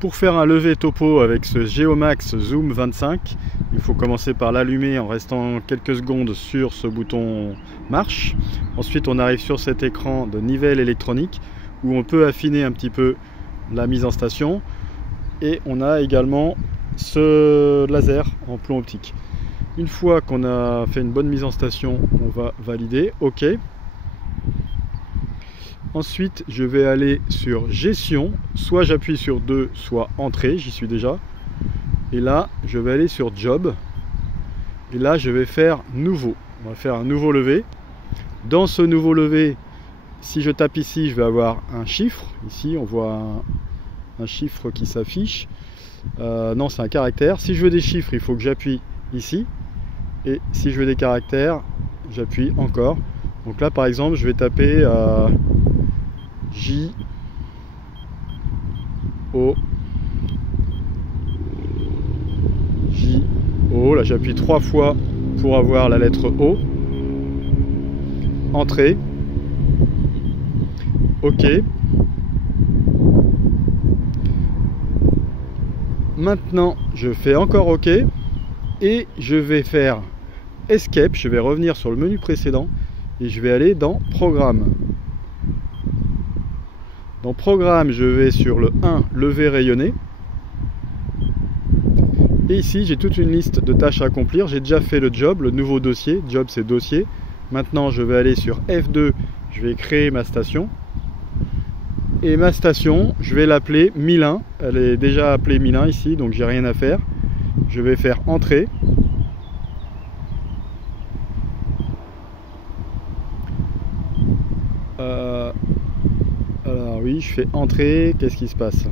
Pour faire un lever topo avec ce Geomax Zoom 25, il faut commencer par l'allumer en restant quelques secondes sur ce bouton marche. Ensuite, on arrive sur cet écran de nivelle électronique où on peut affiner un petit peu la mise en station. Et on a également ce laser en plomb optique. Une fois qu'on a fait une bonne mise en station, on va valider OK. Ensuite, je vais aller sur gestion, soit j'appuie sur 2, soit entrée, j'y suis déjà. Et là, je vais aller sur job. Et là, je vais faire nouveau. On va faire un nouveau levé. Dans ce nouveau levé, si je tape ici, je vais avoir un chiffre. Ici, on voit un chiffre qui s'affiche. Non, c'est un caractère. Si je veux des chiffres, il faut que j'appuie ici. Et si je veux des caractères, j'appuie encore. Donc là, par exemple, je vais taper J O J O. Là, j'appuie 3 fois pour avoir la lettre O. Entrée. OK. Maintenant, je fais encore OK. Et je vais faire Escape. Je vais revenir sur le menu précédent. Et je vais aller dans Programme. Dans Programme, je vais sur le 1, lever rayonné. Et ici, j'ai toute une liste de tâches à accomplir. J'ai déjà fait le job, le nouveau dossier. Job, c'est dossier. Maintenant, je vais aller sur F2. Je vais créer ma station. Et ma station, je vais l'appeler 1001. Elle est déjà appelée 1001 ici, donc j'ai rien à faire. Je vais faire Entrée. Alors oui, je fais Entrée. Qu'est-ce qui se passe?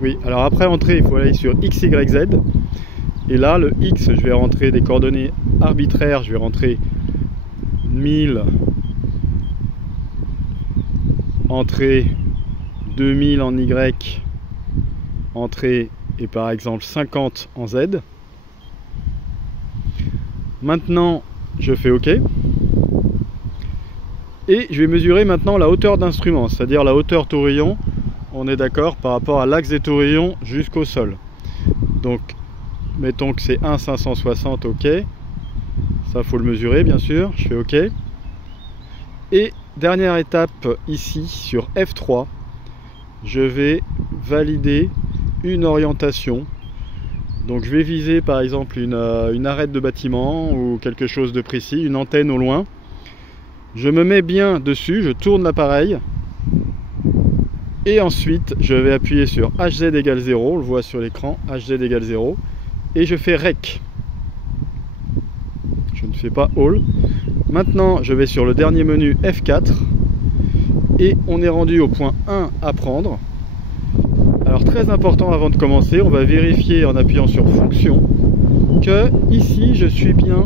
Oui, alors après Entrée, il faut aller sur X, Y, Z. Et là, le X, je vais rentrer des coordonnées arbitraires. Je vais rentrer 1000. Entrée 2000 en Y. Entrée et par exemple 50 en Z. Maintenant, je fais OK. Et je vais mesurer maintenant la hauteur d'instrument, c'est-à-dire la hauteur taurillon, on est d'accord, par rapport à l'axe des taurillons jusqu'au sol. Donc, mettons que c'est 1,560, OK. Ça, faut le mesurer, bien sûr. Je fais OK. Et dernière étape, ici, sur F3, je vais valider une orientation. Donc je vais viser par exemple une arête de bâtiment ou quelque chose de précis, une antenne au loin. Je me mets bien dessus, je tourne l'appareil. Et ensuite, je vais appuyer sur HZ égale 0, on le voit sur l'écran, HZ égale 0. Et je fais REC. Je ne fais pas All. Maintenant, je vais sur le dernier menu F4. Et on est rendu au point 1 à prendre. Alors très important avant de commencer, on va vérifier en appuyant sur fonction que ici je suis bien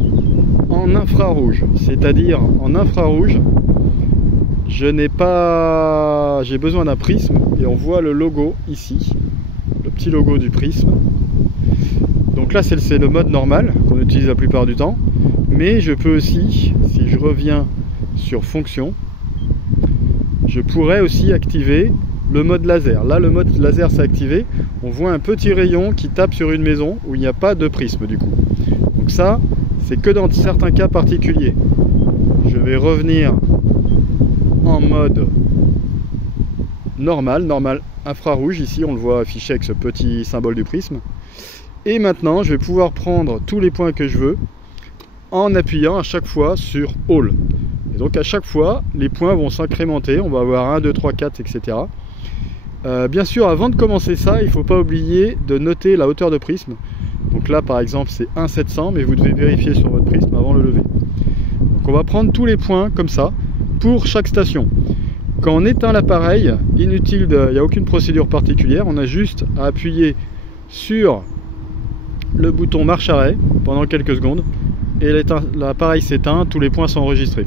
en infrarouge. C'est-à-dire en infrarouge, j'ai besoin d'un prisme et on voit le logo ici, le petit logo du prisme. Donc là c'est le mode normal qu'on utilise la plupart du temps. Mais je peux aussi, si je reviens sur fonction, je pourrais aussi activer le mode laser. Là, le mode laser s'est activé. On voit un petit rayon qui tape sur une maison où il n'y a pas de prisme du coup. Donc ça, c'est que dans certains cas particuliers. Je vais revenir en mode normal infrarouge. Ici, on le voit affiché avec ce petit symbole du prisme. Et maintenant, je vais pouvoir prendre tous les points que je veux en appuyant à chaque fois sur All. Et donc à chaque fois, les points vont s'incrémenter. On va avoir 1, 2, 3, 4, etc. Bien sûr, avant de commencer ça, il ne faut pas oublier de noter la hauteur de prisme. Donc là, par exemple, c'est 1,700, mais vous devez vérifier sur votre prisme avant le lever. Donc on va prendre tous les points comme ça pour chaque station. Quand on éteint l'appareil, inutile, il n'y a aucune procédure particulière. On a juste à appuyer sur le bouton marche-arrêt pendant quelques secondes et l'appareil s'éteint, tous les points sont enregistrés.